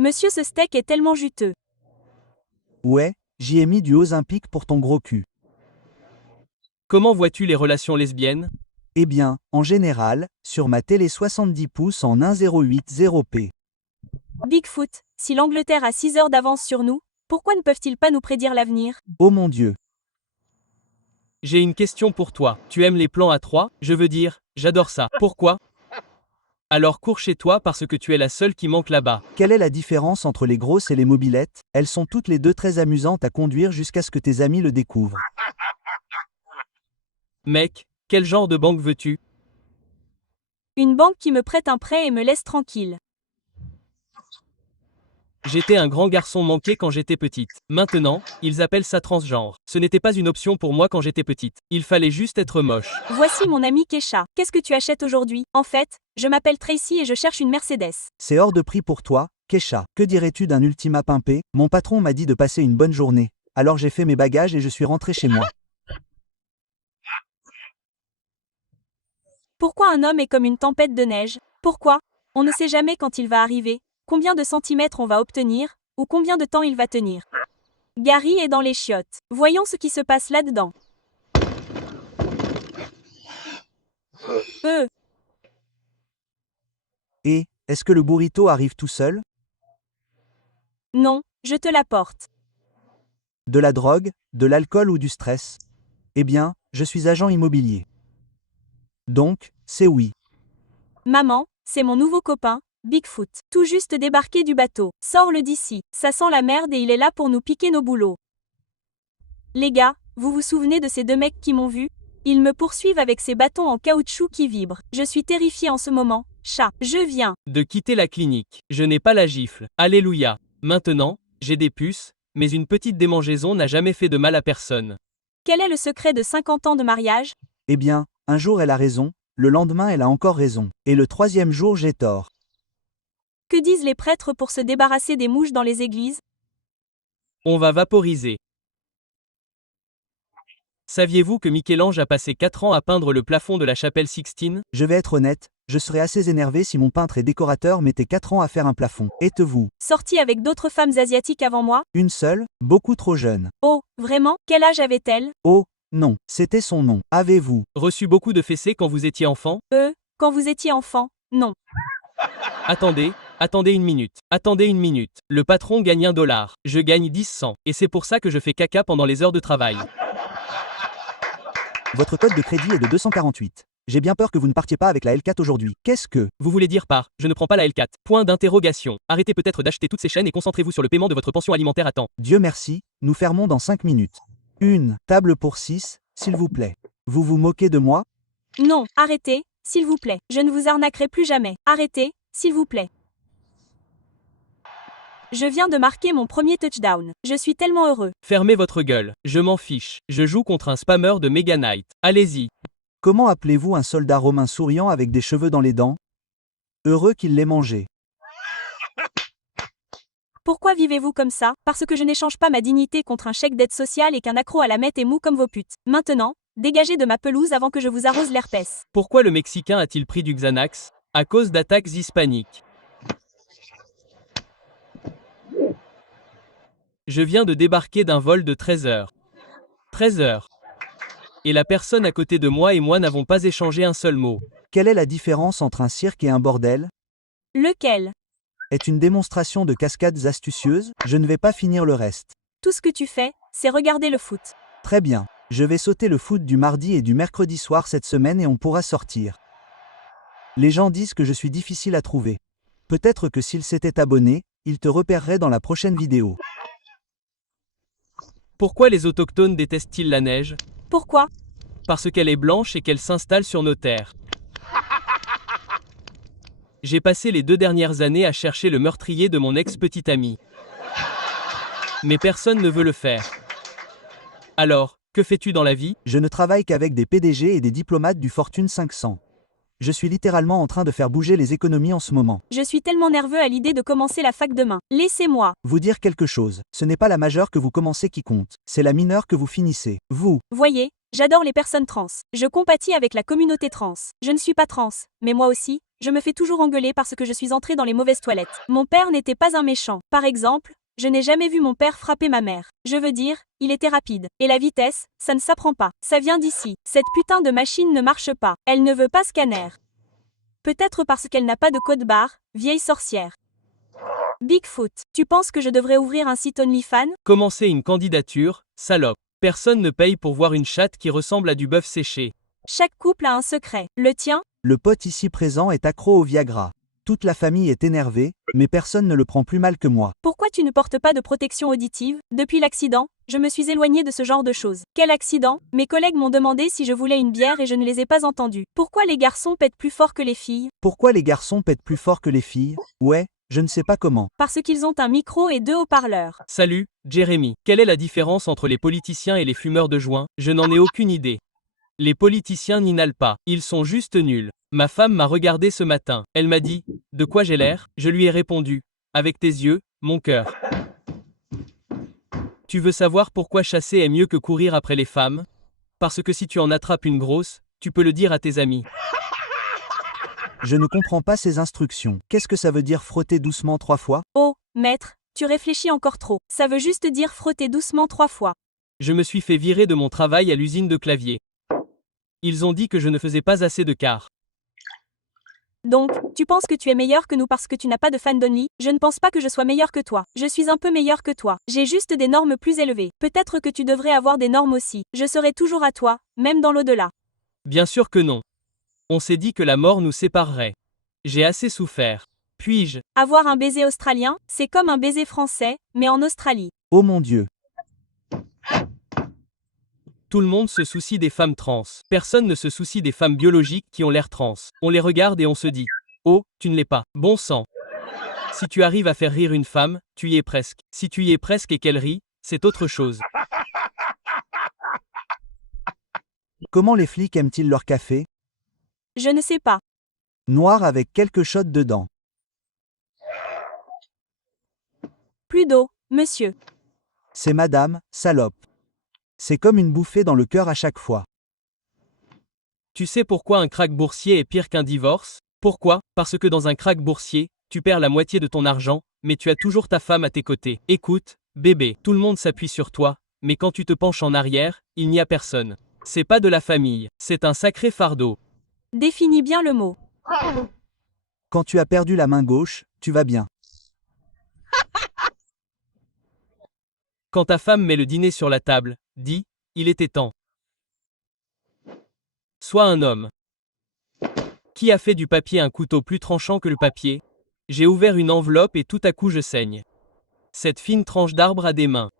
Monsieur, ce steak est tellement juteux. Ouais, j'y ai mis du Ozempic pour ton gros cul. Comment vois-tu les relations lesbiennes? Eh bien, en général, sur ma télé 70 pouces en 1080p. Bigfoot, si l'Angleterre a 6 heures d'avance sur nous, pourquoi ne peuvent-ils pas nous prédire l'avenir? Oh mon Dieu. J'ai une question pour toi. Tu aimes les plans à trois? Je veux dire, j'adore ça. Pourquoi? Alors cours chez toi parce que tu es la seule qui manque là-bas. Quelle est la différence entre les grosses et les mobylettes? Elles sont toutes les deux très amusantes à conduire jusqu'à ce que tes amis le découvrent. Mec, quel genre de banque veux-tu? Une banque qui me prête un prêt et me laisse tranquille. J'étais un grand garçon manqué quand j'étais petite. Maintenant, ils appellent ça transgenre. Ce n'était pas une option pour moi quand j'étais petite. Il fallait juste être moche. Voici mon ami Kesha. Qu'est-ce que tu achètes aujourd'hui? En fait, je m'appelle Tracy et je cherche une Mercedes. C'est hors de prix pour toi, Kesha. Que dirais-tu d'un Ultima pimpé? Mon patron m'a dit de passer une bonne journée. Alors j'ai fait mes bagages et je suis rentré chez moi. Pourquoi un homme est comme une tempête de neige? Pourquoi? On ne sait jamais quand il va arriver, combien de centimètres on va obtenir, ou combien de temps il va tenir. Gary est dans les chiottes. Voyons ce qui se passe là-dedans. Et, est-ce que le burrito arrive tout seul? Non, je te l'apporte. De la drogue, de l'alcool ou du stress? Eh bien, je suis agent immobilier. Donc, c'est oui. Maman, c'est mon nouveau copain, Bigfoot. Tout juste débarqué du bateau. Sors-le d'ici. Ça sent la merde et il est là pour nous piquer nos boulots. Les gars, vous vous souvenez de ces deux mecs qui m'ont vu? Ils me poursuivent avec ces bâtons en caoutchouc qui vibrent. Je suis terrifiée en ce moment. Chat, je viens. De quitter la clinique. Je n'ai pas la gifle. Alléluia. Maintenant, j'ai des puces, mais une petite démangeaison n'a jamais fait de mal à personne. Quel est le secret de 50 ans de mariage? Eh bien, un jour elle a raison, le lendemain elle a encore raison, et le troisième jour j'ai tort. Que disent les prêtres pour se débarrasser des mouches dans les églises? On va vaporiser. Saviez-vous que Michel-Ange a passé 4 ans à peindre le plafond de la chapelle Sixtine? Je vais être honnête, je serais assez énervé si mon peintre et décorateur mettait 4 ans à faire un plafond. Êtes-vous Sorti avec d'autres femmes asiatiques avant moi? une seule, beaucoup trop jeune? Oh, vraiment? Quel âge avait-elle? Oh, non, c'était son nom. Avez-vous Reçu beaucoup de fessées quand vous étiez enfant? Quand vous étiez enfant? Non. Attendez une minute. Attendez une minute. Le patron gagne $1. Je gagne 10 cents. Et c'est pour ça que je fais caca pendant les heures de travail. Votre code de crédit est de 248. J'ai bien peur que vous ne partiez pas avec la L4 aujourd'hui. Qu'est-ce que Vous voulez dire par « je ne prends pas la L4 ». Point d'interrogation. Arrêtez peut-être d'acheter toutes ces chaînes et concentrez-vous sur le paiement de votre pension alimentaire à temps. Dieu merci, nous fermons dans 5 minutes. Une table pour 6, s'il vous plaît. Vous vous moquez de moi? Non, arrêtez, s'il vous plaît. Je ne vous arnaquerai plus jamais. Arrêtez, s'il vous plaît. Je viens de marquer mon premier touchdown. Je suis tellement heureux. Fermez votre gueule. Je m'en fiche. Je joue contre un spammer de Mega Knight. Allez-y. Comment appelez-vous un soldat romain souriant avec des cheveux dans les dents? Heureux qu'il l'ait mangé. Pourquoi vivez-vous comme ça? Parce que je n'échange pas ma dignité contre un chèque d'aide sociale et qu'un accro à la meth est mou comme vos putes. Maintenant, dégagez de ma pelouse avant que je vous arrose l'herpès. Pourquoi le Mexicain a-t-il pris du Xanax? À cause d'attaques hispaniques. Je viens de débarquer d'un vol de 13 heures. 13 heures. Et la personne à côté de moi et moi n'avons pas échangé un seul mot. Quelle est la différence entre un cirque et un bordel? Lequel? Est une démonstration de cascades astucieuses, je ne vais pas finir le reste. Tout ce que tu fais, c'est regarder le foot. Très bien, je vais sauter le foot du mardi et du mercredi soir cette semaine et on pourra sortir. Les gens disent que je suis difficile à trouver. Peut-être que s'ils s'étaient abonnés, ils te repéreraient dans la prochaine vidéo. Pourquoi les autochtones détestent-ils la neige? Pourquoi? Parce qu'elle est blanche et qu'elle s'installe sur nos terres. J'ai passé les 2 dernières années à chercher le meurtrier de mon ex-petite amie. Mais personne ne veut le faire. Alors, que fais-tu dans la vie? Je ne travaille qu'avec des PDG et des diplomates du Fortune 500. Je suis littéralement en train de faire bouger les économies en ce moment. Je suis tellement nerveux à l'idée de commencer la fac demain. Laissez-moi. Vous dire quelque chose, ce n'est pas la majeure que vous commencez qui compte, c'est la mineure que vous finissez. Vous, Voyez, J'adore les personnes trans. Je compatis avec la communauté trans. Je ne suis pas trans, mais moi aussi, je me fais toujours engueuler parce que je suis entrée dans les mauvaises toilettes. Mon père n'était pas un méchant. Par exemple, je n'ai jamais vu mon père frapper ma mère. Je veux dire, il était rapide. Et la vitesse, ça ne s'apprend pas. Ça vient d'ici. Cette putain de machine ne marche pas. Elle ne veut pas scanner. Peut-être parce qu'elle n'a pas de code barre, vieille sorcière. Bigfoot, tu penses que je devrais ouvrir un site OnlyFans? Commencez une candidature, salope. Personne ne paye pour voir une chatte qui ressemble à du bœuf séché. Chaque couple a un secret. Le tien? Le pote ici présent est accro au Viagra. Toute la famille est énervée, mais personne ne le prend plus mal que moi. Pourquoi tu ne portes pas de protection auditive? Depuis l'accident, je me suis éloignée de ce genre de choses. Quel accident? Mes collègues m'ont demandé si je voulais une bière et je ne les ai pas entendus. Pourquoi les garçons pètent plus fort que les filles? Pourquoi les garçons pètent plus fort que les filles? Ouais, je ne sais pas comment. Parce qu'ils ont un micro et 2 haut-parleurs. Salut, Jérémy. Quelle est la différence entre les politiciens et les fumeurs de joint? Je n'en ai aucune idée. Les politiciens n'inhalent pas, ils sont juste nuls. Ma femme m'a regardé ce matin. Elle m'a dit, de quoi j'ai l'air? Je lui ai répondu, avec tes yeux, mon cœur. Tu veux savoir pourquoi chasser est mieux que courir après les femmes? Parce que si tu en attrapes une grosse, tu peux le dire à tes amis. Je ne comprends pas ces instructions. Qu'est-ce que ça veut dire frotter doucement 3 fois? Oh, maître, tu réfléchis encore trop. Ça veut juste dire frotter doucement 3 fois. Je me suis fait virer de mon travail à l'usine de clavier. Ils ont dit que je ne faisais pas assez de quart. Donc, tu penses que tu es meilleur que nous parce que tu n'as pas de fan d'Only? Je ne pense pas que je sois meilleur que toi. Je suis un peu meilleur que toi. J'ai juste des normes plus élevées. Peut-être que tu devrais avoir des normes aussi. Je serai toujours à toi, même dans l'au-delà. Bien sûr que non. On s'est dit que la mort nous séparerait. J'ai assez souffert. Puis-je? Avoir un baiser australien, c'est comme un baiser français, mais en Australie. Oh mon Dieu. Tout le monde se soucie des femmes trans. Personne ne se soucie des femmes biologiques qui ont l'air trans. On les regarde et on se dit « Oh, tu ne l'es pas. Bon sang !» Si tu arrives à faire rire une femme, tu y es presque. Si tu y es presque et qu'elle rit, c'est autre chose. Comment les flics aiment-ils leur café? Je ne sais pas. Noir avec quelques shots dedans. Plus d'eau, monsieur. C'est madame, salope. C'est comme une bouffée dans le cœur à chaque fois. Tu sais pourquoi un krach boursier est pire qu'un divorce? Pourquoi? Parce que dans un krach boursier, tu perds la moitié de ton argent, mais tu as toujours ta femme à tes côtés. Écoute, bébé, tout le monde s'appuie sur toi, mais quand tu te penches en arrière, il n'y a personne. C'est pas de la famille, c'est un sacré fardeau. Définis bien le mot. Quand tu as perdu la main gauche, tu vas bien. Quand ta femme met le dîner sur la table, dis, il était temps. Sois un homme. Qui a fait du papier un couteau plus tranchant que le papier? J'ai ouvert une enveloppe et tout à coup je saigne. Cette fine tranche d'arbre a des mains.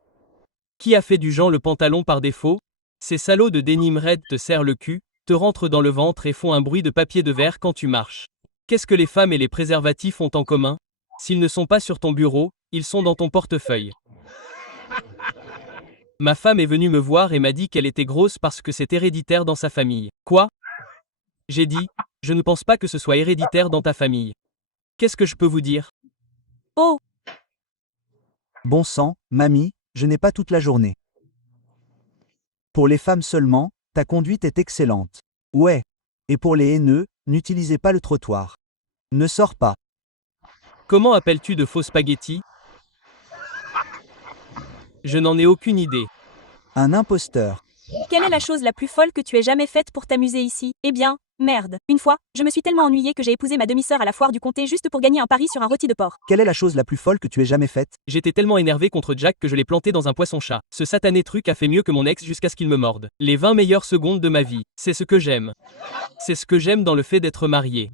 Qui a fait du Jean le pantalon par défaut? Ces salauds de denim raide te serrent le cul, te rentrent dans le ventre et font un bruit de papier de verre quand tu marches. Qu'est-ce que les femmes et les préservatifs ont en commun? S'ils ne sont pas sur ton bureau, ils sont dans ton portefeuille. Ma femme est venue me voir et m'a dit qu'elle était grosse parce que c'est héréditaire dans sa famille. Quoi? J'ai dit, je ne pense pas que ce soit héréditaire dans ta famille. Qu'est-ce que je peux vous dire? Oh, Bon sang, mamie, je n'ai pas toute la journée. Pour les femmes seulement, ta conduite est excellente. Ouais. Et pour les haineux, n'utilisez pas le trottoir. Ne sors pas. Comment appelles-tu de faux spaghettis? Je n'en ai aucune idée. Un imposteur. quelle est la chose la plus folle que tu aies jamais faite pour t'amuser ici? Eh bien, merde. Une fois, je me suis tellement ennuyée que j'ai épousé ma demi-sœur à la foire du comté juste pour gagner un pari sur un rôti de porc. Quelle est la chose la plus folle que tu aies jamais faite? J'étais tellement énervé contre Jack que je l'ai planté dans un poisson-chat. Ce satané truc a fait mieux que mon ex jusqu'à ce qu'il me morde. Les 20 meilleures secondes de ma vie. C'est ce que j'aime. C'est ce que j'aime dans le fait d'être marié.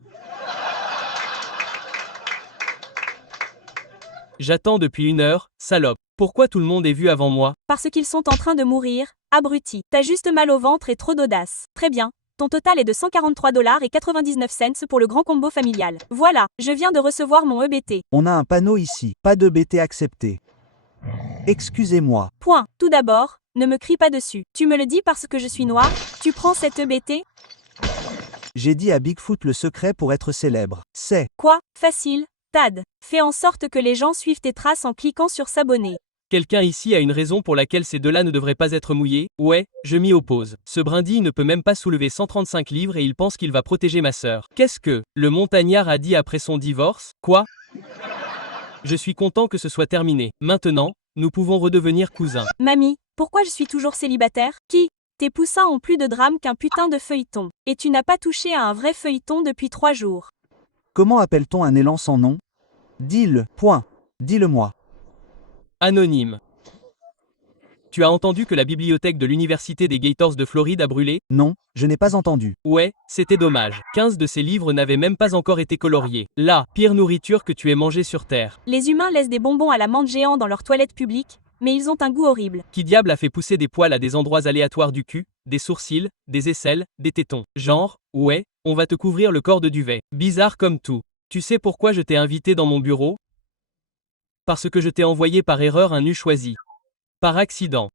J'attends depuis 1 heure, salope. Pourquoi tout le monde est vu avant moi? Parce qu'ils sont en train de mourir, abruti. T'as juste mal au ventre et trop d'audace. Très bien. Ton total est de 143,99 $ pour le grand combo familial. Voilà, je viens de recevoir mon EBT. On a un panneau ici, pas de BT accepté. Excusez-moi. Point. Tout d'abord, ne me crie pas dessus. Tu me le dis parce que je suis noire? Tu prends cette EBT? J'ai dit à Bigfoot le secret pour être célèbre. C'est Quoi? Facile. Tad. Fais en sorte que les gens suivent tes traces en cliquant sur s'abonner. Quelqu'un ici a une raison pour laquelle ces deux-là ne devraient pas être mouillés? Ouais, je m'y oppose. Ce brindille ne peut même pas soulever 135 livres et il pense qu'il va protéger ma sœur. Qu'est-ce que le montagnard a dit après son divorce? Quoi? Je suis content que ce soit terminé. Maintenant, nous pouvons redevenir cousins. Mamie, pourquoi je suis toujours célibataire? Qui? Tes poussins ont plus de drame qu'un putain de feuilleton. Et tu n'as pas touché à un vrai feuilleton depuis 3 jours. Comment appelle-t-on un élan sans nom? Dis-le, point. Dis-le-moi. Anonyme. Tu as entendu que la bibliothèque de l'Université des Gators de Floride a brûlé? Non, je n'ai pas entendu. Ouais, c'était dommage. 15 de ces livres n'avaient même pas encore été coloriés. La pire nourriture que tu aies mangée sur Terre. Les humains laissent des bonbons à la menthe géant dans leurs toilettes publiques, mais ils ont un goût horrible. Qui diable a fait pousser des poils à des endroits aléatoires du cul, des sourcils, des aisselles, des tétons? Genre, ouais, on va te couvrir le corps de duvet. Bizarre comme tout. Tu sais pourquoi je t'ai invité dans mon bureau? Parce que je t'ai envoyé par erreur un nu choisi. Par accident.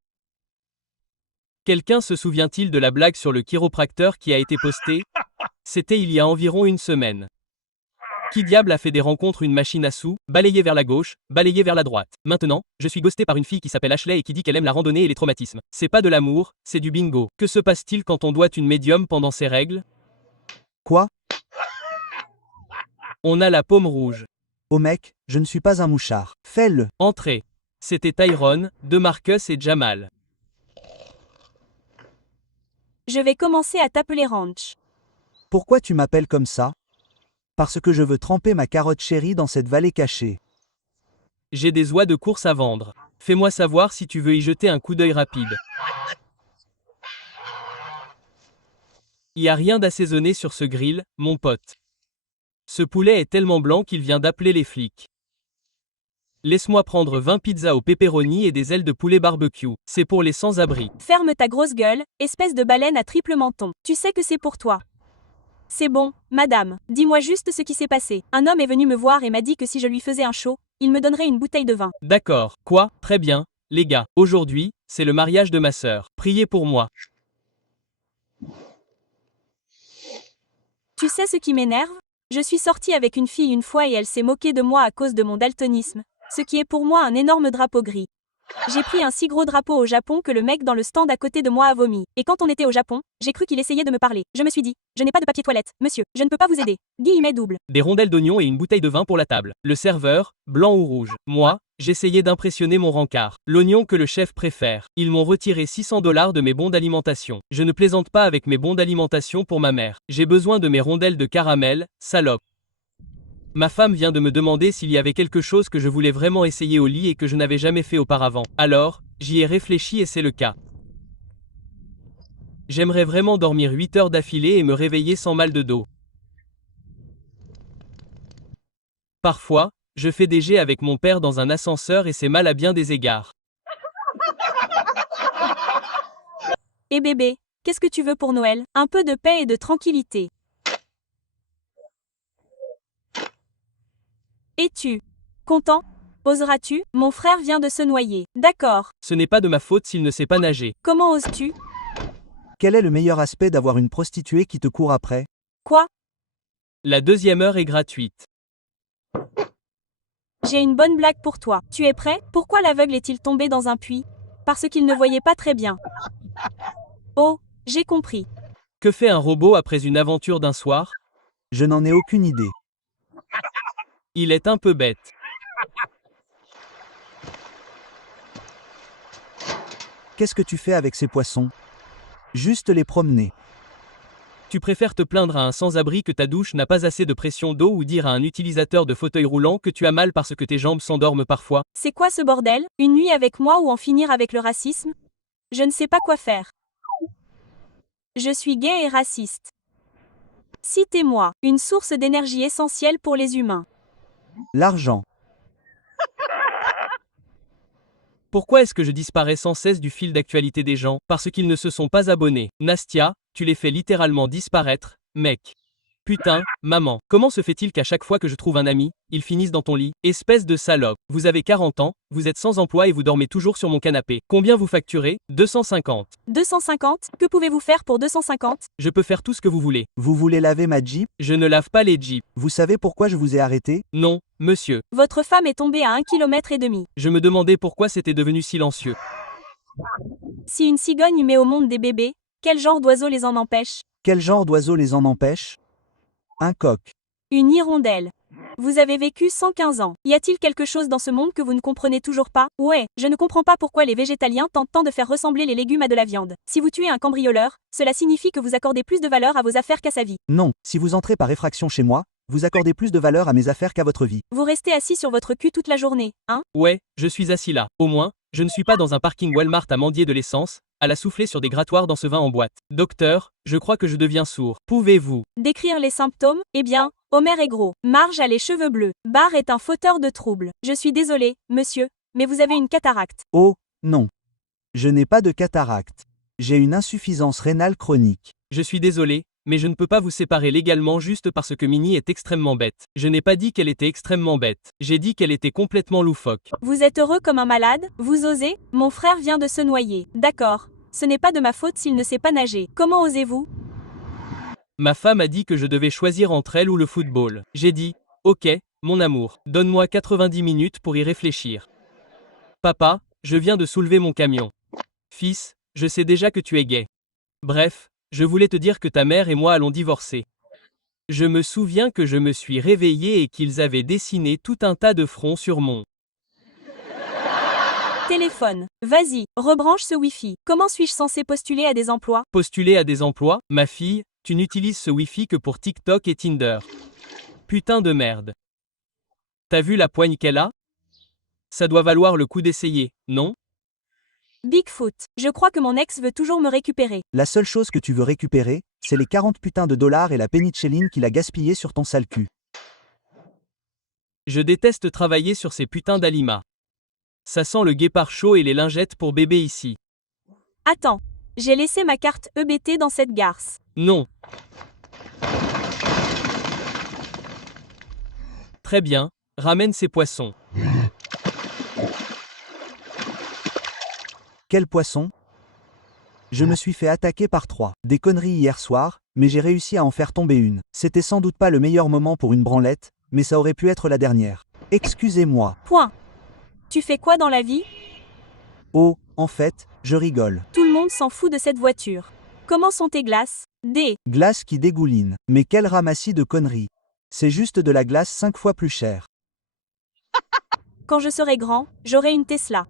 Quelqu'un se souvient-il de la blague sur le chiropracteur qui a été postée? C'était il y a environ une semaine. Qui diable a fait des rencontres une machine à sous, balayer vers la gauche, balayer vers la droite? Maintenant, je suis ghosté par une fille qui s'appelle Ashley et qui dit qu'elle aime la randonnée et les traumatismes. C'est pas de l'amour, c'est du bingo. Que se passe-t-il quand on doit une médium pendant ses règles? Quoi? On a la paume rouge. Oh mec, je ne suis pas un mouchard. Fais-le. Entrée. C'était Tyrone, DeMarcus et Jamal. Je vais commencer à t'appeler Ranch. Pourquoi tu m'appelles comme ça? Parce que je veux tremper ma carotte chérie dans cette vallée cachée. J'ai des oies de course à vendre. Fais-moi savoir si tu veux y jeter un coup d'œil rapide. Y a rien d'assaisonné sur ce grill, mon pote. Ce poulet est tellement blanc qu'il vient d'appeler les flics. Laisse-moi prendre 20 pizzas au pepperoni et des ailes de poulet barbecue. C'est pour les sans-abri. Ferme ta grosse gueule, espèce de baleine à triple menton. Tu sais que c'est pour toi. C'est bon, madame. Dis-moi juste ce qui s'est passé. Un homme est venu me voir et m'a dit que si je lui faisais un show, il me donnerait une bouteille de vin. D'accord. Quoi? Très bien, les gars. Aujourd'hui, c'est le mariage de ma sœur. Priez pour moi. Tu sais ce qui m'énerve? Je suis sortie avec une fille une fois et elle s'est moquée de moi à cause de mon daltonisme, ce qui est pour moi un énorme drapeau gris. J'ai pris un si gros drapeau au Japon que le mec dans le stand à côté de moi a vomi. Et quand on était au Japon, j'ai cru qu'il essayait de me parler. Je me suis dit, je n'ai pas de papier toilette, monsieur, je ne peux pas vous aider. Guillemets double. Des rondelles d'oignon et une bouteille de vin pour la table. Le serveur, blanc ou rouge. Moi, j'essayais d'impressionner mon rencard. L'oignon que le chef préfère. Ils m'ont retiré $600 de mes bons d'alimentation. Je ne plaisante pas avec mes bons d'alimentation pour ma mère. J'ai besoin de mes rondelles de caramel, salope. Ma femme vient de me demander s'il y avait quelque chose que je voulais vraiment essayer au lit et que je n'avais jamais fait auparavant. Alors, j'y ai réfléchi et c'est le cas. J'aimerais vraiment dormir 8 heures d'affilée et me réveiller sans mal de dos. Parfois, je fais des jets avec mon père dans un ascenseur et c'est mal à bien des égards. Et bébé, qu'est-ce que tu veux pour Noël? Un peu de paix et de tranquillité. Es-tu content? Oseras-tu? Mon frère vient de se noyer. D'accord. Ce n'est pas de ma faute s'il ne sait pas nager. Comment oses-tu? Quel est le meilleur aspect d'avoir une prostituée qui te court après? Quoi? La deuxième heure est gratuite. J'ai une bonne blague pour toi. Tu es prêt? Pourquoi l'aveugle est-il tombé dans un puits? Parce qu'il ne voyait pas très bien. Oh, j'ai compris. Que fait un robot après une aventure d'un soir? Je n'en ai aucune idée. Il est un peu bête. Qu'est-ce que tu fais avec ces poissons? Juste les promener. Tu préfères te plaindre à un sans-abri que ta douche n'a pas assez de pression d'eau ou dire à un utilisateur de fauteuil roulant que tu as mal parce que tes jambes s'endorment parfois? C'est quoi ce bordel? Une nuit avec moi ou en finir avec le racisme? Je ne sais pas quoi faire. Je suis gay et raciste. Citez-moi une source d'énergie essentielle pour les humains. L'argent. Pourquoi est-ce que je disparais sans cesse du fil d'actualité des gens? Parce qu'ils ne se sont pas abonnés. Nastia, tu les fais littéralement disparaître, mec. Putain, maman, comment se fait-il qu'à chaque fois que je trouve un ami, ils finissent dans ton lit? Espèce de salope. Vous avez 40 ans, vous êtes sans emploi et vous dormez toujours sur mon canapé. Combien vous facturez? 250. 250? Que pouvez-vous faire pour 250? Je peux faire tout ce que vous voulez. Vous voulez laver ma Jeep? Je ne lave pas les jeeps. Vous savez pourquoi je vous ai arrêté? Non, monsieur. Votre femme est tombée à 1,5 km. Je me demandais pourquoi c'était devenu silencieux. Si une cigogne met au monde des bébés, quel genre d'oiseau les en empêche? Quel genre d'oiseau les en empêche? Un coq. Une hirondelle. Vous avez vécu 115 ans. Y a-t-il quelque chose dans ce monde que vous ne comprenez toujours pas? Ouais, je ne comprends pas pourquoi les végétaliens tentent tant de faire ressembler les légumes à de la viande. Si vous tuez un cambrioleur, cela signifie que vous accordez plus de valeur à vos affaires qu'à sa vie. Non, si vous entrez par effraction chez moi, vous accordez plus de valeur à mes affaires qu'à votre vie. Vous restez assis sur votre cul toute la journée, hein? Ouais, je suis assis là. Au moins, je ne suis pas dans un parking Walmart à mendier de l'essence, à la souffler sur des grattoirs dans ce vin en boîte. Docteur, je crois que je deviens sourd. Pouvez-vous Décrire les symptômes? Eh bien, Homer est gros. Marge a les cheveux bleus. Barr est un fauteur de troubles. Je suis désolé, monsieur, mais vous avez une cataracte. Oh, non. Je n'ai pas de cataracte. J'ai une insuffisance rénale chronique. Je suis désolé, mais je ne peux pas vous séparer légalement juste parce que Minnie est extrêmement bête. Je n'ai pas dit qu'elle était extrêmement bête. J'ai dit qu'elle était complètement loufoque. Vous êtes heureux comme un malade? Vous osez? Mon frère vient de se noyer. D'accord. Ce n'est pas de ma faute s'il ne sait pas nager. Comment osez-vous? Ma femme a dit que je devais choisir entre elle ou le football. J'ai dit, ok, mon amour, donne-moi 90 minutes pour y réfléchir. Papa, je viens de soulever mon camion. Fils, je sais déjà que tu es gay. Bref, je voulais te dire que ta mère et moi allons divorcer. Je me souviens que je me suis réveillé et qu'ils avaient dessiné tout un tas de fronts sur mon Téléphone. Vas-y, rebranche ce Wi-Fi. Comment suis-je censé postuler à des emplois? postuler à des emplois. Ma fille, tu n'utilises ce Wi-Fi que pour TikTok et Tinder. Putain de merde. T'as vu la poigne qu'elle a? Ça doit valoir le coup d'essayer, non? Bigfoot. Je crois que mon ex veut toujours me récupérer. La seule chose que tu veux récupérer, c'est les 40 putains de dollars et la pénicilline qu'il a gaspillé sur ton sale cul. Je déteste travailler sur ces putains d'alimats. Ça sent le guépard chaud et les lingettes pour bébé ici. Attends. J'ai laissé ma carte EBT dans cette garce. Non. Très bien, ramène ces poissons. Quel poisson? Je me suis fait attaquer par 3. Des conneries hier soir, mais j'ai réussi à en faire tomber une. C'était sans doute pas le meilleur moment pour une branlette, mais ça aurait pu être la dernière. Excusez-moi. Point. Tu fais quoi dans la vie? Oh, en fait, je rigole. Tout le monde s'en fout de cette voiture. Comment sont tes glaces? Des. Glace qui dégouline. Mais quel ramassis de conneries. C'est juste de la glace 5 fois plus chère. Quand je serai grand, j'aurai une Tesla.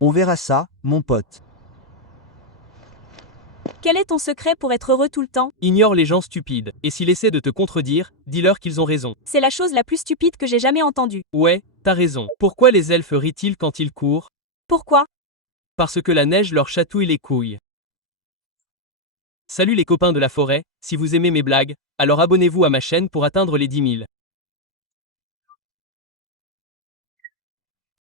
On verra ça, mon pote. Quel est ton secret pour être heureux tout le temps? Ignore les gens stupides, et s'ils essaient de te contredire, dis-leur qu'ils ont raison. C'est la chose la plus stupide que j'ai jamais entendue. Ouais, t'as raison. Pourquoi les elfes rient-ils quand ils courent? Pourquoi? Parce que la neige leur chatouille les couilles. Salut les copains de la forêt, si vous aimez mes blagues, alors abonnez-vous à ma chaîne pour atteindre les 10 000.